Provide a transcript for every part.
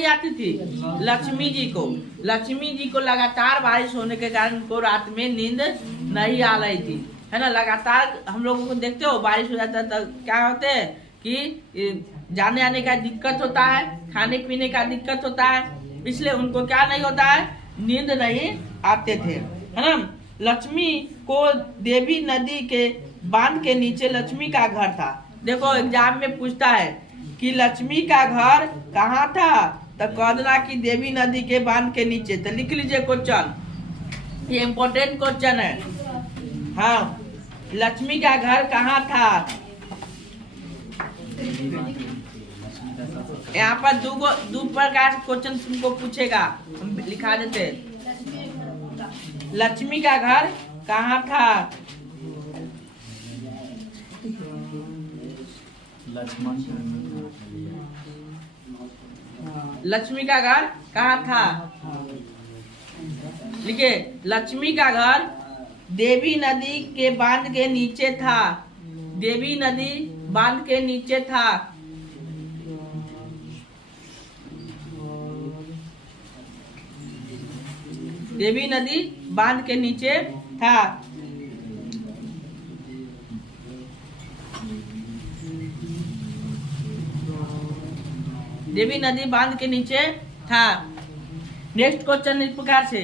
नहीं आती थी? लक्ष्मी जी को। लक्ष्मी जी को लगातार बारिश होने के कारण उनको रात में नींद नहीं आ रही थी, है ना। लगातार हम लोगों को देखते हो बारिश हो जाता है तो क्या होते हैं कि जाने आने का दिक्कत होता है, खाने पीने का दिक्कत होता है, इसलिए उनको क्या नहीं होता है, नींद नहीं आते थे, है ना। लक्ष्मी को देवी नदी के बांध के नीचे लक्ष्मी का घर था। देखो एग्जाम में पूछता है कि लक्ष्मी का घर कहाँ था, तो कह देना कि देवी नदी के बांध के नीचे। तो लिख लीजिए क्वेश्चन, ये इम्पोर्टेंट क्वेश्चन है। हाँ, लक्ष्मी का घर कहाँ था? यहाँ पर दो प्रकार से क्वेश्चन तुमको पूछेगा, हम लिखा देते। लक्ष्मी का घर कहाँ था? लक्ष्मी का घर कहाँ था? लिखिए, लक्ष्मी का घर देवी नदी के बांध के नीचे था। देवी नदी बांध के नीचे था। देवी नदी बांध के नीचे था। देवी नदी बांध के नीचे था। नेक्स्ट क्वेश्चन इस प्रकार से,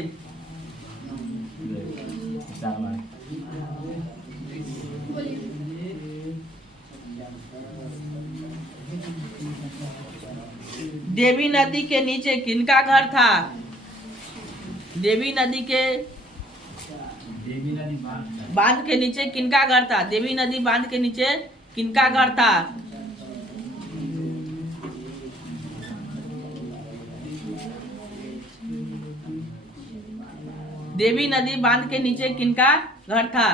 देवी नदी के नीचे किनका घर था? देवी नदी बांध के नीचे किनका घर था? देवी नदी बांध के नीचे किनका घर था? देवी नदी बांध के नीचे किनका घर था?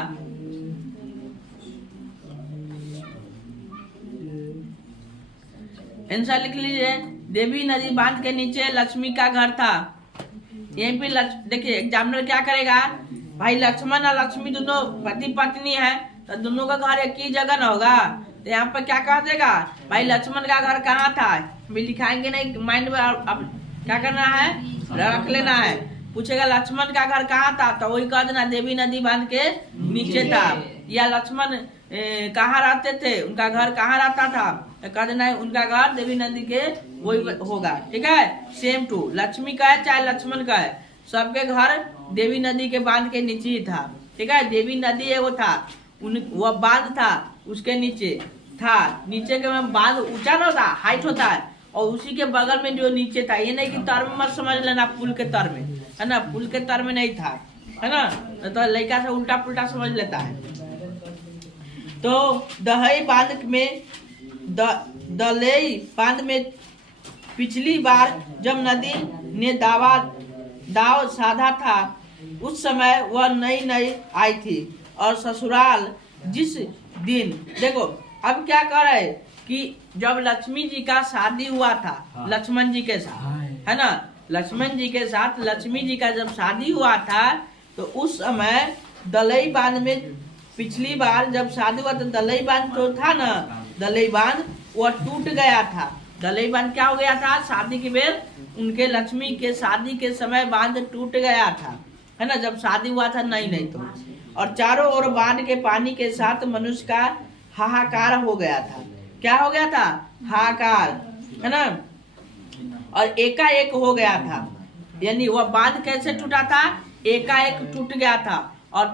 आंसर लिख लीजिए। देवी नदी बांध के नीचे लक्ष्मी का घर था। यहीं पे देखिए एग्जामिनर क्या करेगा, भाई लक्ष्मण और लक्ष्मी दोनों पति पत्नी है तो दोनों का घर एक ही जगह न होगा, तो यहाँ पर क्या कह देगा, भाई लक्ष्मण का घर कहाँ था? भी लिखाएंगे नहीं, माइंड में अब क्या करना है, रख लेना है। पूछेगा लक्ष्मण का घर कहाँ था, तो वही कह देना देवी नदी बांध के नीचे था। या लक्ष्मण कहाँ रहते थे, उनका घर कहाँ रहता था, तो कह देना है उनका घर देवी नदी के वही होगा। ठीक है, सेम टू लक्ष्मी का है चाहे लक्ष्मण का है, सबके घर देवी नदी के बांध के नीचे ही था। ठीक है, देवी नदी है वो था, वो बांध था उसके नीचे था। नीचे के में बांध ऊंचा ना होता, हाइट होता है, और उसी के बगल में जो नीचे था। ये नहीं कि तर में मत समझ लेना, पुल के तर में, है ना, पुल के तर में नहीं था, है ना, तो लड़का से उल्टा पुल्टा समझ लेता है। तो दहई बांध में दलई बांध में पिछली बार जब नदी ने दाव साधा था, उस समय वह नई आई थी, और ससुराल जिस दिन, देखो अब क्या कर रहे कि जब लक्ष्मी जी का शादी हुआ था, लक्ष्मण जी के साथ, है ना, लक्ष्मण जी के साथ लक्ष्मी जी का जब शादी हुआ था, तो उस समय दलई बांध में पिछली बार जब शादी हुआ तो दलई बांध जो था ना, दलई बांध वो टूट गया था। दलई बांध क्या हो गया था, शादी के बेर उनके लक्ष्मी के शादी के समय बांध टूट गया था, है ना, जब शादी हुआ था नहीं तो। और चारों ओर बांध के पानी के साथ मनुष्य का हाहाकार हो गया था। क्या हो गया था, हाहाकार, है ना, और एकाएक हो गया था। यानी वह बांध कैसे टूटा था, एकाएक टूट गया था, और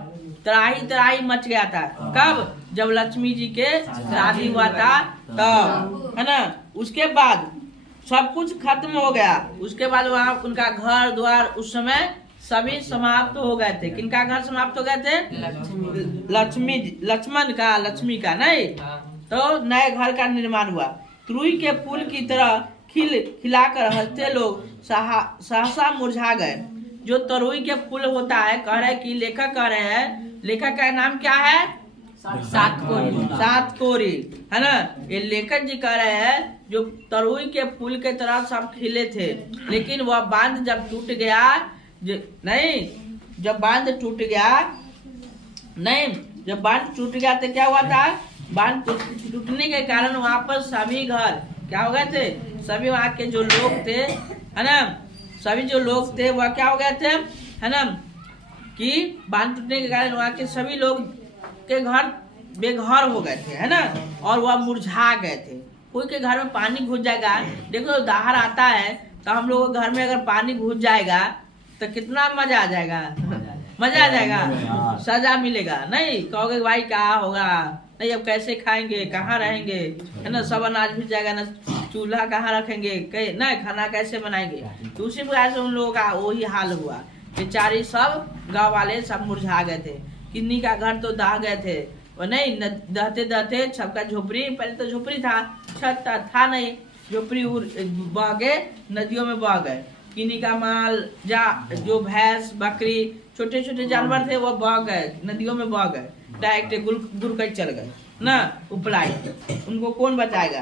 तराही मच गया था। कब, जब लक्ष्मी जी के शादी हुआ था तब, है ना। उसके बाद सब कुछ खत्म हो गया। उसके बाद वहाँ उनका घर द्वार उस समय सभी समाप्त हो गए थे। किनका घर समाप्त हो गए थे, लक्ष्मण का, लक्ष्मी का नहीं। तो नए घर का निर्माण हुआ। तुरई के फूल की तरह खिलाकर हंसते लोग सहसा मुरझा गए। जो तरुई के फूल होता है, कह रहे कि लेखक कह रहे हैं, लेखक का नाम क्या है, सातकोरी, है ना। ये लेखक जी कह रहे हैं जो तरुई के फूल के तरह सब खिले थे, लेकिन वह बांध जब टूट गया, जब बांध टूट गया तो क्या हुआ था, बांध टूटने के कारण वहां पर सभी घर क्या हो गए थे, सभी वहाँ के जो लोग थे, है ना, सभी जो लोग थे वह क्या हो गए थे, है ना, कि बांध टूटने के कारण वहाँ के सभी लोग के घर बेघर हो गए थे, है ना, और वह मुरझा गए थे। कोई के घर में पानी घुस जाएगा, देखो दाहर आता है तो हम लोग के घर में अगर पानी घुस जाएगा तो कितना मजा आ जाएगा, मजा आ जाएगा, सजा मिलेगा, नहीं कहोगे भाई क्या होगा, नहीं अब कैसे खाएंगे, कहाँ रहेंगे, है ना, सब अनाज भी जाएगा ना, चूल्हा कहाँ रखेंगे, ना खाना कैसे बनाएंगे। तो उसी प्रकार से उन लोगों का वही हाल हुआ, बेचारे सब गांव वाले सब मुरझा गए थे। किन्नी का घर तो दह गए थे, वो नहीं दहते दहते सबका झोपड़ी, पहले तो झोपड़ी था, छत था नहीं, झोपड़ी बह गए, नदियों में बह गए। किन्नी का माल जो भैंस बकरी छोटे छोटे जानवर थे वो बह गए, नदियों में बह गए, डायरेक्ट गुर कर चल गए ना उपलाई। उनको कौन बचाएगा,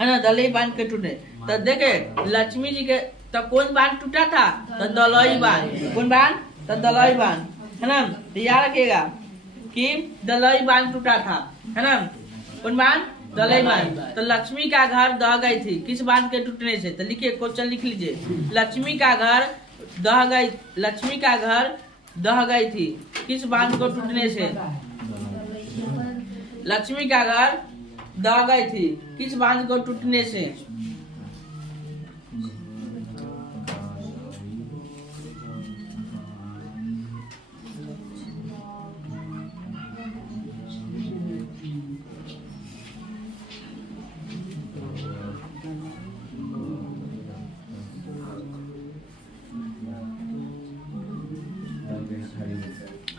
है ना, दलई बांध के टूटे। तो देखे लक्ष्मी जी के तो कौन बांध टूटा था, तो दलई बांध। कौन बांध, तो दलई बांध, है ना, तो याद रखिएगा कि दलई बांध टूटा था, है ना, कौन बांध, दलई बांध। तो लक्ष्मी का घर दह गई थी किस बांध के टूटने से, तो लिखिए क्वेश्चन लिख लीजिए, लक्ष्मी का घर दह गई, लक्ष्मी का घर दह गई थी किस बांध को टूटने से, लक्ष्मी का घर दह गई थी किस बांध को टूटने से।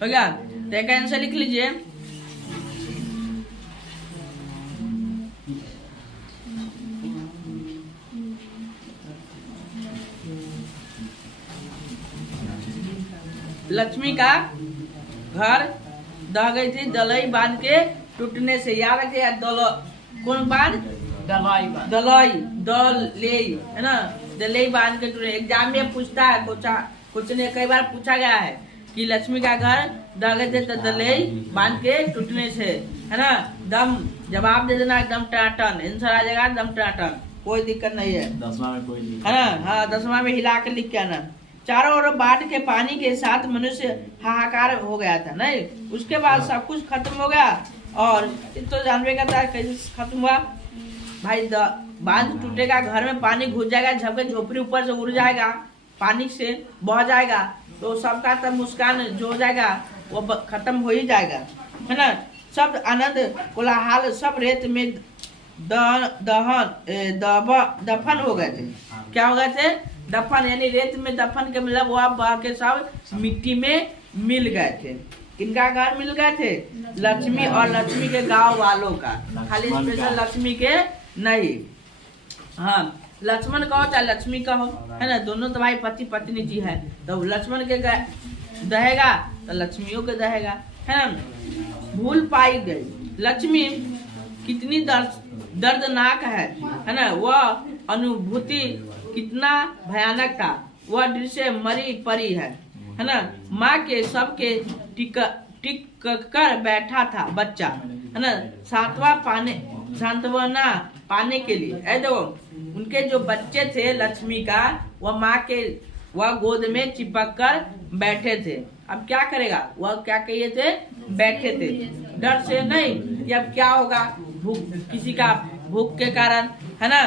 हो गया, तो एक आंसर लिख लीजिए, लक्ष्मी का घर दह गई थी दलई बांध के टूटने से। याद रखिए कौन बांध, दलई बांध, दलई, है ना, दलई बांध के टूटने। एग्जाम में पूछता है, कुछ ने कई बार पूछा गया है कि लक्ष्मी का घर दह गए थे दलई बांध के टूटने से, है ना, दम जवाब दे देना एकदम टनाटन, आंसर आ जाएगा एकदम टनाटन, कोई दिक्कत नहीं है, 10वां में कोई है ना, हाँ 10वां में हिला कर लिख के आना। चारों ओर बाढ़ के पानी के साथ मनुष्य हाहाकार हो गया था, नहीं, उसके बाद सब कुछ खत्म हो गया। और तो जानवे का था कैसे खत्म हुआ भाई, बांध टूटेगा, घर में पानी घुस जाएगा, झपके झोपड़ी ऊपर से उड़ जाएगा, पानी से बह जाएगा, तो सबका तब मुस्कान जो हो जाएगा वो खत्म हो ही जाएगा, है ना, सब आनंद कोलाहल सब रेत में दफन हो गए थे। क्या हो गए थे, दफन, यानी रेत में दफन के मतलब वह बह के सब मिट्टी में मिल गए थे। किनका घर मिल गए थे, लक्ष्मी और लक्ष्मी के गांव वालों का, खाली स्पेशल लक्ष्मी के नहीं। हाँ, लक्ष्मण का हो चाहे लक्ष्मी का हो, है ना, दोनों तो भाई पति पत्नी जी है, तो लक्ष्मण के दहेगा तो लक्ष्मियों के दहेगा, है ना। भूल पाई गई लक्ष्मी कितनी दर्दनाक है ना, वह अनुभूति कितना भयानक था, वह दृश्य मरी परी है ना। माँ के सबके टिक कर बैठा था बच्चा, है ना, सांत्वना पाने के लिए। देखो उनके जो बच्चे थे लक्ष्मी का, वह माँ के वह गोद में चिपक कर बैठे थे। अब क्या करेगा, वह क्या कहिए थे, बैठे थे, डर से नहीं कि अब क्या होगा, भूख किसी का भूख के कारण, है ना,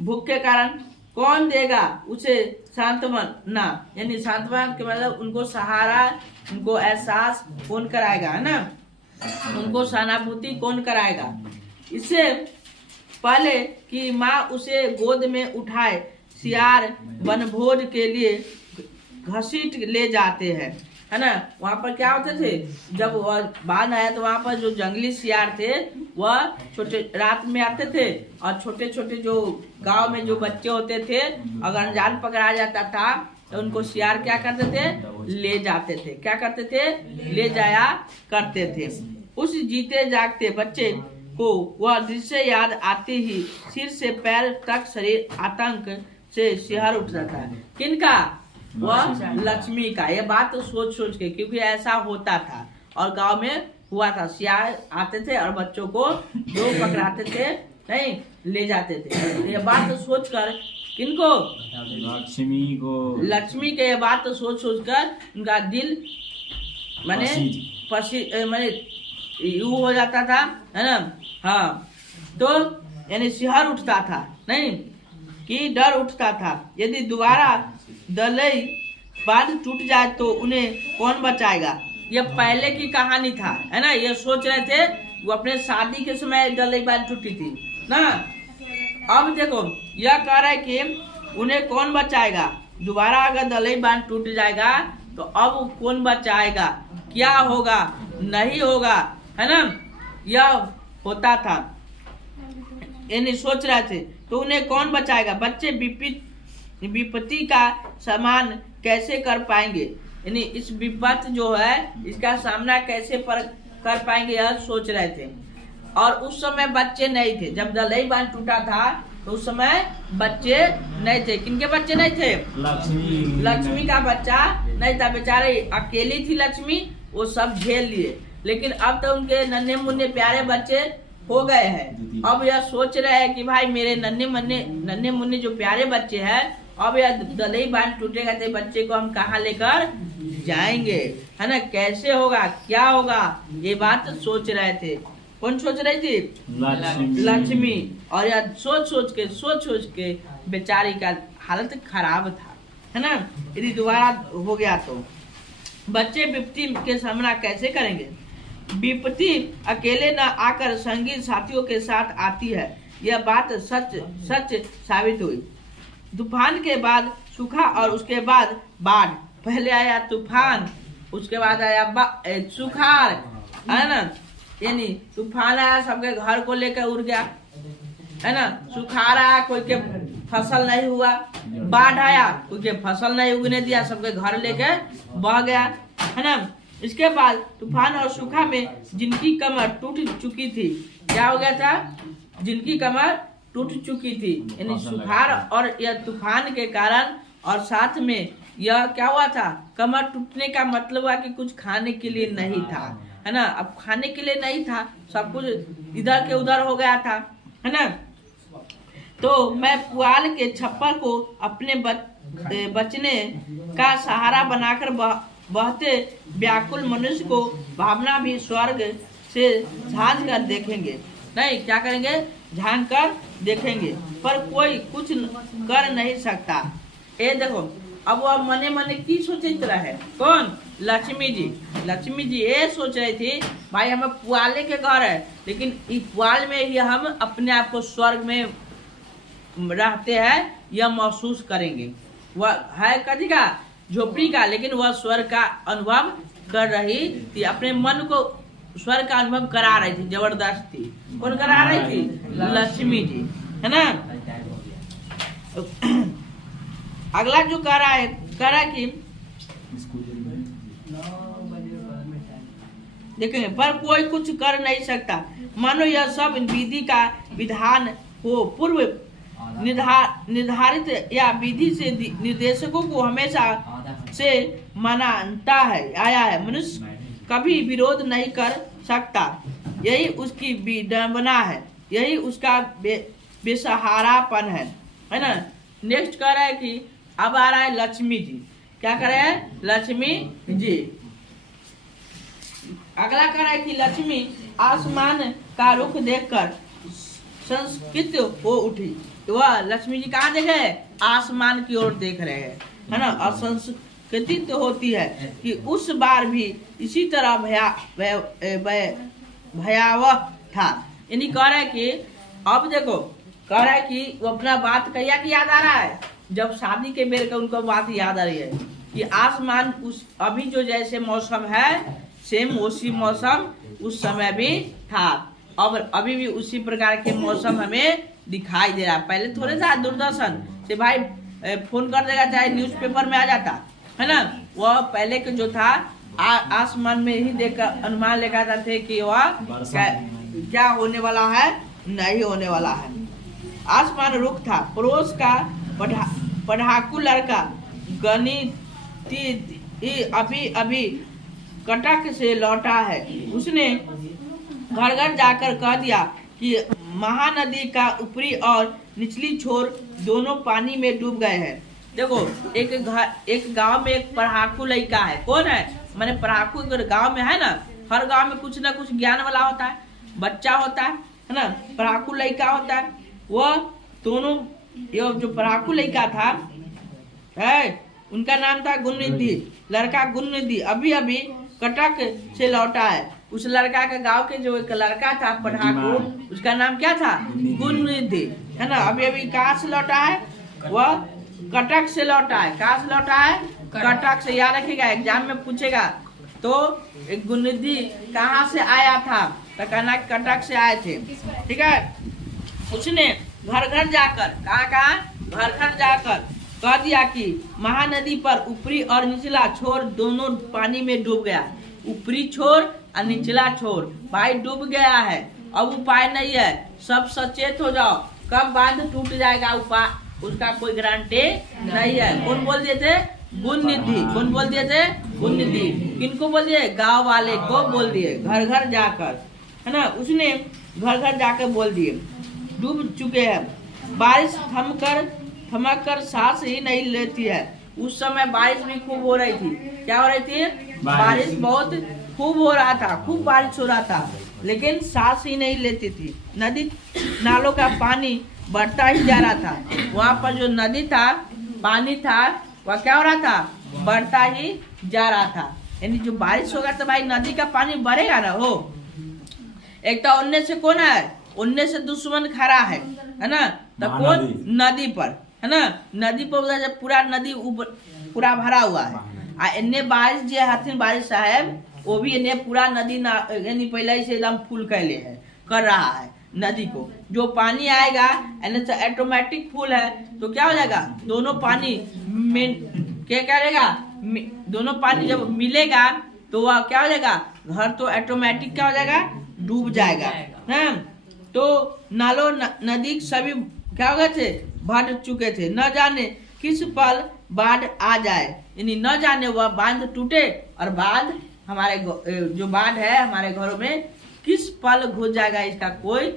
भूख के कारण कौन देगा उसे सांत्वना, यानी सांत्वना के मतलब उनको सहारा, उनको एहसास कौन कराएगा, है ना, उनको सहानुभूति कौन कराएगा। इससे पहले कि माँ उसे गोद में उठाए, सियार वनभोज के लिए घसीट ले जाते हैं, है ना। वहाँ पर क्या होते थे, जब वह बाढ़ आया तो वहाँ पर जो जंगली सियार थे वह छोटे रात में आते थे, और छोटे छोटे जो गांव में जो बच्चे होते थे अगर अनजान पकड़ा जाता था तो उनको सियार क्या करते थे, ले जाते थे, क्या करते थे, ले जाया करते थे। उस जीते जागते बच्चे को वह दृश्य याद आते ही सिर से पैर तक शरीर आतंक से सिहर उठ जाता है। किनका, वह लक्ष्मी का। ये बात तो सोच सोच के, क्योंकि ऐसा होता था और गांव में हुआ था, सियार आते थे और बच्चों को जो पकड़ाते थे नहीं ले जाते थे। ये बात सोच कर किनको, लक्ष्मी के ये बात सोच कर उनका दिल माने यू हो जाता था, है ना। हाँ, तो यानी सिहर उठता था, नहीं कि डर उठता था। यदि दोबारा दलई बांध टूट जाए तो उन्हें कौन बचाएगा। ये पहले की कहानी था, है ना। ये सोच रहे थे, वो अपने शादी के समय दलई बांध टूटी थी ना। अब देखो यह कह रहा है कि उन्हें कौन बचाएगा। दोबारा अगर दलई बांध टूट जाएगा तो अब कौन बचाएगा, क्या होगा, नहीं होगा, है ना। यह होता था, यानी सोच रहे थे। तो उन्हें कौन बचाएगा। बच्चे विपत्ति का सामना कैसे कर पाएंगे, यानी इस विपत जो है इसका सामना कैसे कर पाएंगे, यह सोच रहे थे। और उस समय बच्चे नहीं थे, जब दलई बांध टूटा था तो उस समय बच्चे नहीं थे। किनके बच्चे नहीं थे, लक्ष्मी का बच्चा नहीं था। बेचारे अकेली थी लक्ष्मी, वो सब झेल लिए। लेकिन अब तो उनके नन्हे मुन्ने प्यारे बच्चे हो गए हैं। अब यह सोच रहे हैं कि भाई मेरे नन्हे मुन्ने जो प्यारे बच्चे हैं, अब यह दलई बांध टूटेगा तो बच्चे को हम कहाँ लेकर जाएंगे, है ना। कैसे होगा, क्या होगा, ये बात सोच रहे थे। कौन सोच रही थी, लक्ष्मी। और यह सोच के बेचारी का हालत खराब था, है ना। यदि दोबारा हो गया तो बच्चे विपत्ति के सामना कैसे करेंगे। विपत्ति अकेले न आकर संगी साथियों के साथ आती है, यह बात सच साबित हुई। तूफान के बाद सूखा और उसके बाद बाढ़। पहले आया तूफान, उसके बाद आया सुखाड़, है ना। यानी तूफान आया, सबके घर को लेकर उड़ गया, है ना। सुखाड़ आया, कोई के फसल नहीं हुआ। बाढ़ आया, कोई के फसल नहीं उगने दिया, सबके घर लेकर बह गया, है ना। इसके बाद तूफान और सूखा में जिनकी कमर टूट चुकी थी, क्या हो गया था, जिनकी कमर टूट चुकी थी। यानी सुखाड़ और यह तूफान के कारण, और साथ में यह क्या हुआ था, कमर टूटने का मतलब हुआ कि कुछ खाने के लिए नहीं था, है ना। अब खाने के लिए नहीं था, सब कुछ इधर के उधर हो गया था, है ना। तो मैं पुआल के छप्पर को अपने बचने का सहारा बनाकर बहते व्याकुल मनुष्य को भावना भी स्वर्ग से झांक कर देखेंगे, नहीं क्या करेंगे, झांक कर देखेंगे, पर कोई कुछ कर नहीं सकता। ये देखो, अब वह मने मने की सोचित रहे, कौन, लक्ष्मी जी ये सोच रही थी, भाई हमें पुआले के घर है, लेकिन इस पुआल में ही हम अपने आप को स्वर्ग में रहते हैं, यह महसूस करेंगे। वह है कथी का, झोपड़ी का, लेकिन वह स्वर्ग का अनुभव कर रही थी। अपने मन को स्वर्ग का अनुभव करा रही थी, जबरदस्ती। कौन करा रही थी, लक्ष्मी जी, है ना। अगला जो कह रहा है कि देखेंगे, पर कोई कुछ कर नहीं सकता, मानो यह सब विधि का विधान हो। पूर्व निर्धारित या विधि से निर्देशकों को हमेशा से मानता है आया है। मनुष्य कभी विरोध नहीं कर सकता, यही उसकी विडंबना है, यही उसका बेसहारापन है ना। नेक्स्ट कह रहा है कि अब आ रहा है लक्ष्मी जी, क्या कर रहे हैं, लक्ष्मी जी। अगला कह रहा है कि लक्ष्मी आसमान का रुख देखकर संस्कृत हो उठी। तो वह लक्ष्मी जी कहाँ देख रहे हैं, आसमान की ओर देख रहे हैं, है ना। और संस्कृत होती है कि उस बार भी इसी तरह भयावह था। यानी कह रहा है कि अब देखो, कह रहा है कि वो अपना बात कहिया की याद आ रहा है, जब शादी के बेर का उनको बात याद आ रही है कि आसमान उस अभी जो जैसे मौसम है, सेम उसी मौसम उस समय भी था, और अभी भी उसी प्रकार के मौसम हमें दिखाई दे रहा है। पहले थोड़े था दूरदर्शन से भाई फोन कर देगा, चाहे न्यूज़पेपर में आ जाता, है ना। वह पहले के जो था आसमान में ही देखकर अनुमान लगाता थे कि वह क्या होने वाला है, नहीं होने वाला है। आसमान रुख था। पड़ोस का पढ़ाकू लड़का गणित अभी कटक से लौटा है। उसने घर घर जाकर कह दिया कि महानदी का ऊपरी और निचली छोर दोनों पानी में डूब गए हैं। देखो एक गांव में एक पढ़ाकू लड़का है। कौन है? माने पढ़ाकू अगर गांव में है ना, हर गांव में कुछ ना कुछ ज्ञान वाला होता है, बच्चा होता है ना, पढ़ाकू लड़का होता है। वह दोनों ये जो पढ़ाकू लड़का था है, उनका नाम था गुणनिधि। लड़का गुणनिधि अभी अभी कटक से लौटा है। उस लड़का का गांव के जो एक लड़का था पढ़ाकू, उसका नाम क्या था? गुणनिधि, है ना। अभी अभी कहाँ से लौटा है? वह कटक से लौटा है। कहाँ से लौटा है? कटक से। याद रखिएगा, एग्जाम में पूछेगा तो एक गुणनिधि कहाँ से आया था, तो कहना कटक से आए थे। ठीक है। उसने घर घर जाकर, कहाँ घर घर जाकर कह दिया कि महानदी पर ऊपरी और निचला छोर दोनों पानी में डूब गया। ऊपरी छोर और निचला छोर भाई डूब गया है, अब उपाय नहीं है, सब सचेत हो जाओ। कब बांध टूट जाएगा उपाय उसका कोई गारंटी नहीं है। कौन बोल दिए थे? गुणनिधि। कौन बोल दिए थे? गुणनिधि। किनको बोल दिए? गांव वाले को बोल दिए, घर घर जाकर, है ना। उसने घर घर जाकर बोल दिए डूब चुके हैं। बारिश थमक कर सांस ही नहीं लेती है। उस समय बारिश भी खूब हो रही थी। क्या हो रही थी? बारिश बहुत खूब हो रहा था, खूब बारिश हो रहा था, लेकिन सांस ही नहीं लेती थी। नदी नालों का पानी बढ़ता ही जा रहा था। वहाँ पर जो नदी था, पानी था, वह क्या हो रहा था? बढ़ता ही जा रहा था। यानी जो बारिश होगा तो भाई नदी का पानी बढ़ेगा ना। हो एक तो उनने से कौन है? उनने से दुश्मन खड़ा है ना। तो कौन? नदी पर, है ना। नदी पर उधर जब पूरा नदी पूरा भरा हुआ है, आ इन्ने बारिश जो हथिन बारिश साहब, वो भी इन्हें पूरा नदी यानी पहले से एकदम फुल कर रहा है नदी को। जो पानी आएगा यानी से ऑटोमेटिक फुल है, तो क्या हो जाएगा? दोनों पानी में क्या करेगा? दोनों पानी जब मिलेगा तो वह क्या हो जाएगा? घर तो ऑटोमेटिक क्या हो जाएगा? डूब जाएगा है। तो नालों नदी सभी क्या हो गए थे? भर चुके थे। न जाने किस पल बाढ़ आ जाए, यानी न जाने वह बांध टूटे और बाढ़ हमारे जो बाढ़ है हमारे घरों में किस पल घुस जाएगा, इसका कोई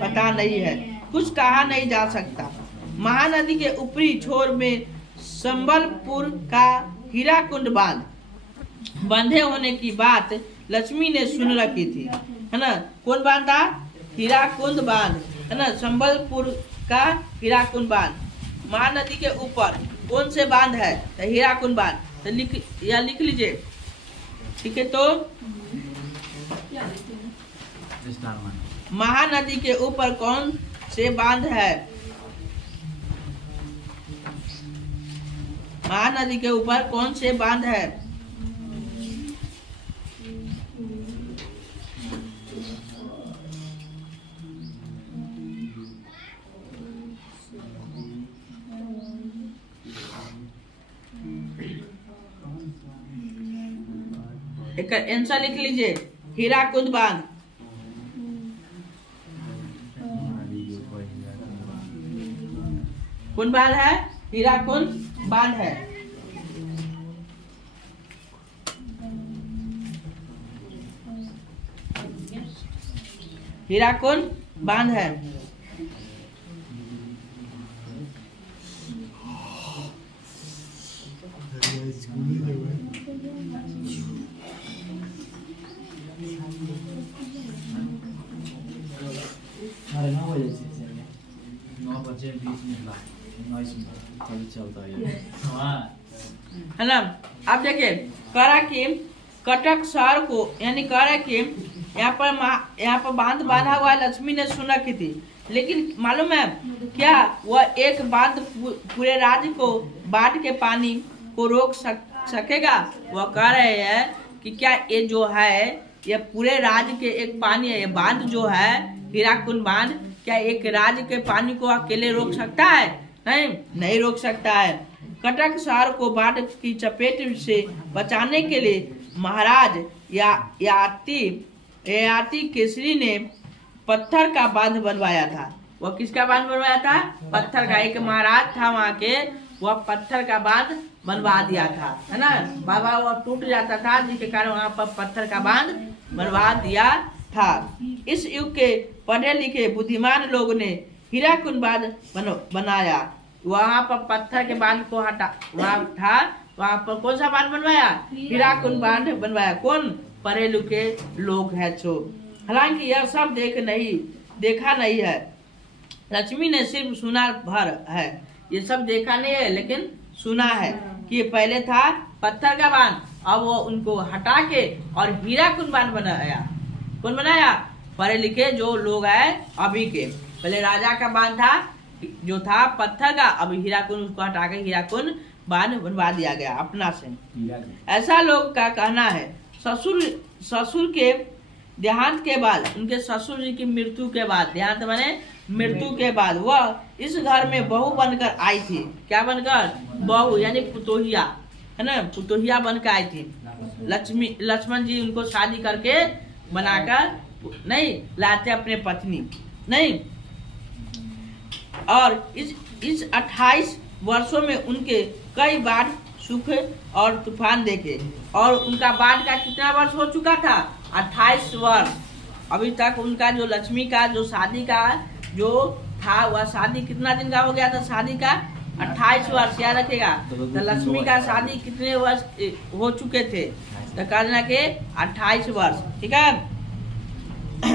पता नहीं है, कुछ कहा नहीं जा सकता। महानदी के ऊपरी छोर में संबलपुर का हीराकुंड बांध बंधे होने की बात लक्ष्मी ने सुन रखी थी, है ना। कौन बांध था? हीराकुंद बांध, है ना। संबलपुर का हीराकुंद बांध। महानदी के ऊपर कौन से बांध है? तो हीराकुंद बांध। तो लिख लीजिए, ठीक है। तो महानदी के ऊपर कौन से बांध है? महानदी के ऊपर कौन से बांध है? एक आंसर लिख लीजिए, हीराकुंद बांध। कौन बांध है? हीराकुंद बांध है। हीराकुंद बांध है। है ना। अब देखिए कह रहा कि कटक शहर को, यानी कह रहा कि यहाँ पर बांध बांधा हुआ लक्ष्मी ने सुन रखी थी, लेकिन मालूम है क्या? वह एक बांध पूरे राज्य को बाढ़ के पानी को रोक सकेगा? वह कह रहे हैं कि क्या ये जो है ये पूरे राज्य के एक पानी है, ये बांध जो है हीराकुंड बांध, क्या एक राज्य के पानी को अकेले रोक सकता है? नहीं रोक सकता है। कटक शहर को बाढ़ की चपेट से बचाने के लिए महाराज ययाति केसरी ने पत्थर का बांध बनवाया था। वह किसका बांध बनवाया था? पत्थर का। एक महाराज था वहाँ के, वह पत्थर का बांध बनवा दिया था, है ना। बाबा वह टूट जाता था, जिसके कारण वहाँ पर पत्थर का बांध बनवा दिया था। इस युग के पढ़े लिखे बुद्धिमान लोग ने हीरा कुंड बांध बनाया। वहां पर पत्थर के बांध को हटा, वहां था, वहां पर कौन सा बांध बनवाया? हीरा कुंड बांध बनवाया। कौन? पढ़े लिखे लोग है जो। हालांकि यह सब देखा नहीं है। लक्ष्मी ने सिर्फ सुना भर है, ये सब देखा नहीं है लेकिन सुना है कि पहले था पत्थर का बांध, अब वो उनको हटा के और हीरा कुंड बांध बनाया। कौन बनाया? पढ़े लिखे जो लोग हैं अभी के। पहले राजा का बांध था जो था पत्थर का, अब हीरा कुंड उसको हटा के हीरा कुंड बांध बनवा दिया गया अपना से। ऐसा लोग का कहना है। ससुर के देहांत के बाद, उनके ससुर जी की मृत्यु के बाद, देहांत माने मृत्यु के बाद, वह इस घर में बहू बनकर आई थी। क्या बनकर? बहू यानी पुतोहिया, है ना, पुतोहिया बनकर आई थी। लक्ष्मण जी उनको शादी करके बनाकर नहीं लाते अपने पत्नी नहीं। और इस 28 वर्षों में उनके कई बार सुख और तूफान देखे। और उनका बाढ़ का कितना वर्ष हो चुका था? 28 वर्ष। अभी तक उनका जो लक्ष्मी का जो शादी का जो था, वह शादी कितना दिन का हो गया था? शादी का 28 वर्ष। याद रखेगा। तो लक्ष्मी का शादी कितने वर्ष हो चुके थे? तो कहना के 28 वर्ष। ठीक है,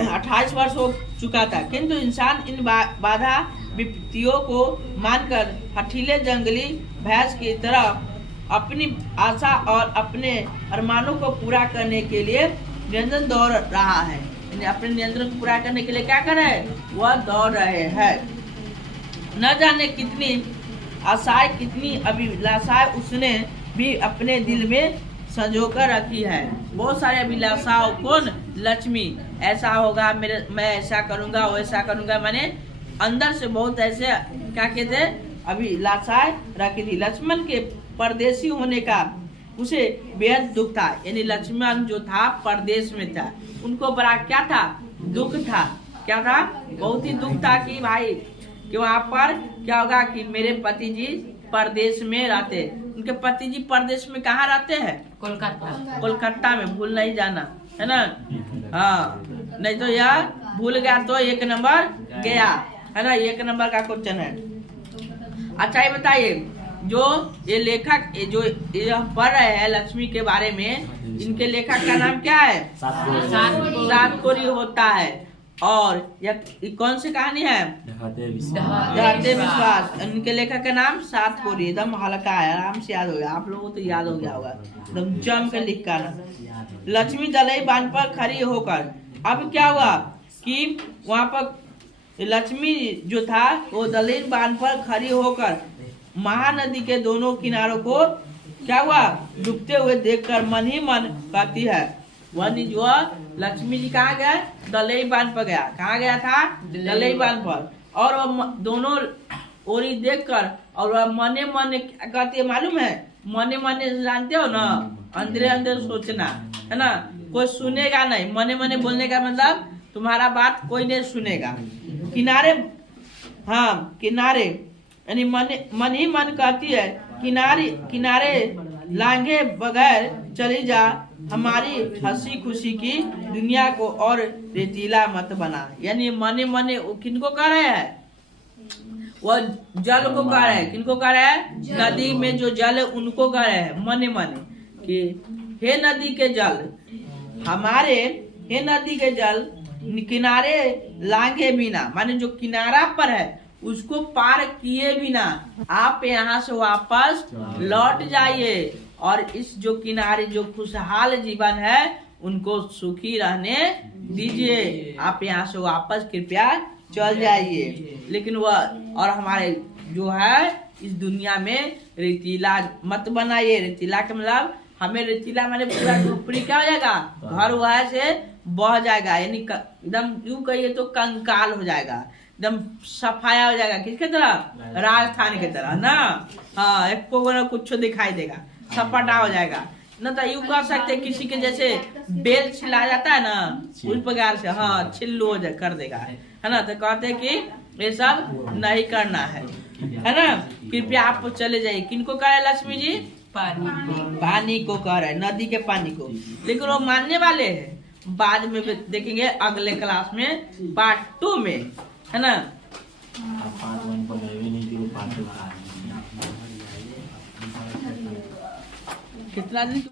28 वर्ष हो चुका था। किंतु इंसान इन बाधा विपत्तियों को मानकर हठीले जंगली भैंस की तरह अपनी आशा और अपने अरमानों को पूरा करने के लिए निरंतर दौड़ रहा है। अपने नियंत्रण को पूरा करने के लिए क्या कर रहे हैं? वह दौड़ रहे हैं। न जाने कितनी आशाएं, कितनी अभिलाषाएं उसने भी अपने दिल में संजोकर रखी है। बहुत सारे अभिलाषाओं। कौन? लक्ष्मी। ऐसा होगा मेरे, मैं ऐसा करूंगा, वैसा करूंगा। मैंने अंदर से बहुत ऐसे क्या कहते अभिलाषाएं रखी थी। लक्ष्मण के परदेसी होने का उसे बेहद दुख था। यानी लक्ष्मण जो था परदेश में था, उनको बड़ा क्या था? दुख था। क्या था? बहुत ही दुख था कि भाई कि वहाँ पर क्या होगा कि मेरे पति जी परदेश में रहते। उनके पति जी परदेश में कहाँ रहते हैं? कोलकाता। कोलकाता में, भूल नहीं जाना, है ना। हाँ, नहीं तो यह भूल गया तो 1 नंबर गया, है ना। 1 नंबर का क्वेश्चन है। अच्छा ये बताइए, जो ये लेखक जो ये हम पढ़ रहे हैं लक्ष्मी के बारे में, इनके लेखक का नाम क्या है? सात कोरी होता है। और यह कौन सी कहानी है? दहते विश्वास। इनके लेखक का नाम सात कोरी। एकदम हल्का है, आराम से याद हो गया। आप लोगों को तो याद हो गया होगा, एकदम जम के लिख कर। लक्ष्मी दलई बांध पर खड़ी होकर, अब क्या हुआ कि वहाँ पर लक्ष्मी जो था वो दलई बांध पर खड़ी होकर महानदी के दोनों किनारों को क्या हुआ? डूबते हुए देखकर मन ही मन कहती है। वह जो लक्ष्मी जी कहाँ गए? दलई बांध पर गया। कहाँ गया था? दलई बांध पर। और वह दोनों ओरी देखकर और वह मने मने क्या कहती है मालूम है? मने मने जानते हो ना, अंदर अंदर सोचना, है ना। कोई सुनेगा नहीं। मने मने बोलने का मतलब तुम्हारा बात कोई नहीं सुनेगा। किनारे, हाँ किनारे, यानी मन ही मन कहती है किनारे लांघे बगैर चली जा, हमारी हंसी खुशी की दुनिया को और रेतीला मत बना। यानी मने मने किनको कह रहे हैं? वह जल को कह रहे हैं। किनको कह रहे हैं? नदी में जो जल है उनको कह रहे हैं मने मने कि हे नदी के जल हमारे, हे नदी के जल किनारे लांघे बिना, माने जो किनारा पर है उसको पार किए बिना आप यहाँ से वापस लौट जाइए और इस जो किनारे जो खुशहाल जीवन है उनको सुखी रहने दीजिए। आप यहाँ से वापस कृपया चल जाइए। लेकिन वह और हमारे जो है इस दुनिया में रेतीला मत बनाइए। रेतीला का मतलब हमें रेतीला माने पूरा झोपड़ी क्या हो जाएगा? घर वह से बह जाएगा। यानी एकदम यूं कहिए तो कंकाल हो जाएगा, एकदम सफाया हो जाएगा। किसके तरह? राजस्थान की तरह ना। हाँ, एक को कुछ दिखाई देगा, सपाटा हो जाएगा ना। तो यूं कह सकते किसी के जैसे बेल छिला जाता है ना, उस प्रकार से हाँ छिल्लू कर देगा, है ना। तो कहते कि ये सब नहीं करना है ना। कृपया आप चले जाइए। किनको कह रहे लक्ष्मी जी? पानी को कह रहे, नदी के पानी को। लेकिन वो मानने वाले हैं, बाद में देखेंगे अगले क्लास में पार्ट 2 में, है ना। पार्ट 1 पर भी नहीं थी, पार्ट 2 कितना दिन